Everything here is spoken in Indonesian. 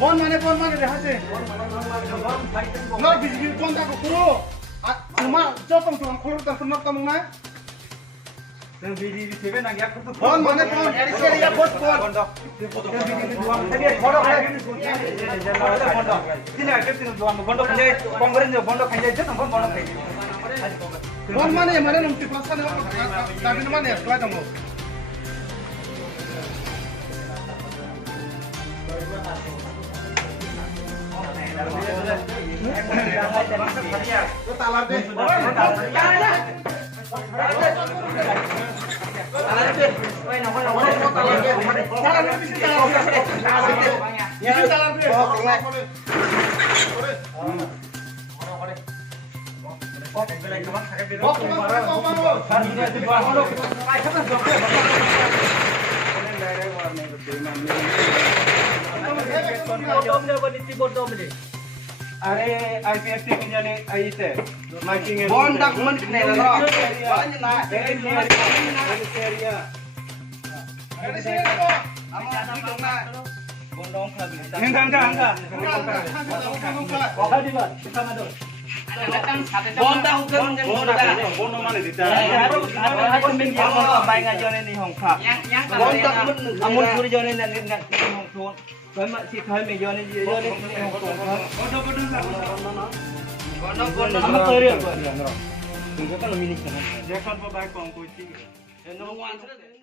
Bon mana deh hasil. Nggak bisa bon tak kuru. Cuma jotong tuang kolor tak senok kamu mah. Dan bidi di sini nang yak tuh. Bon mana bon? Dari sini ya bon. Jadi kodok lagi. Kodok. Sini aja sini jual bondok aja. Kongren jo bondok aja itu tambah bondok aja. Bon mana yang mana nanti pasan apa? Tapi mana ya? Kau tahu? अरे IPFT की जाने आई थे माइकिंग है bond document नहीं लगा बॉन्ड ना एरिया हम आदमी लोग ना बॉन्ड ऑन कर दिया enggak di bawah kita madu bond dah hukum bond mana di harus minjam bayar ngajuan ini hong kong bond document amun suri jonin dan enggak hong kong Kau masih kau meja ni je ni. Bodoh. Apa teriak? Tunggu kan minit kan. Dia kan bawa kong kunci. Yang nombor 1